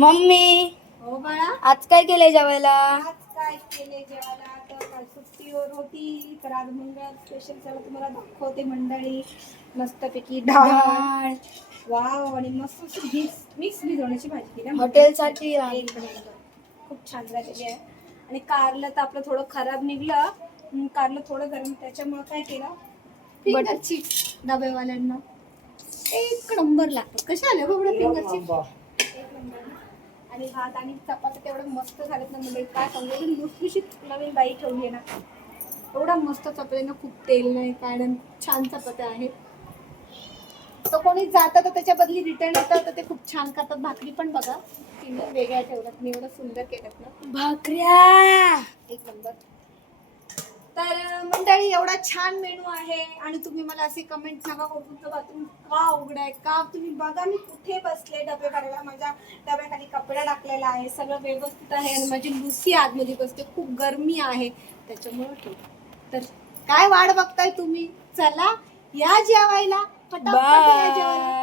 Mummy हो बाळा, आज काय केलंय जेवायला? आज काय केले जेवायला? तर काल सुट्टीवर होती तर आज मंगळ स्पेशल. चला तुम्हाला दाखवते मंडळी. मस्तपैकी डाळ, वाव, आणि मस्त मिक्स भिजवण्याची भाजी केली हॉटेलसाठी एक नंबर. खूप छान झालेली आहे. आणि कारलं तर आपलं थोडं खराब निघलं, कारलं थोडं गरम, त्याच्यामुळे काय केलं, फिंगर चिप्स डबेवाल्यांना एक नंबर लागतात. कसे आले बाबा फिंगर चिप्स? एक नंबर ना. आणि भात आणि चपात्या तेवढं मस्त झालेत ना म्हणजे काय सांगू, एवढी लुसलुशीत नवीन बाई ठेवली आहे ना, एवढा मस्त चपात्यांना, खूप तेल नाही काय नाही, छान चपात्या आहेत. तर कोणी जातं तर त्याच्या बदली रिटर्न येतं तर ते खूप छान करतात. भाकरी पण बघा तिने वेगळ्या ठेवल्यात, मी एवढं सुंदर केल्यात ना, भाकऱ्या. एक नंबर. तर मंडळी एवढा छान मेनू आहे. आणि तुम्ही मला असे कमेंट नका करू तुमचं बाथरूम का उघडं आहे का. तुम्ही बघा मी कुठे बसले डबे भरायला, माझ्या डब्याखाली कपडा टाकलेला आहे, सगळं व्यवस्थित आहे. आणि माझी लुसी आतमध्ये बसते, खूप गरमी आहे त्याच्यामुळे ठीक. तर काय वाट बघताय तुम्ही, चला या जेवायला, फटाफट या जेवायला.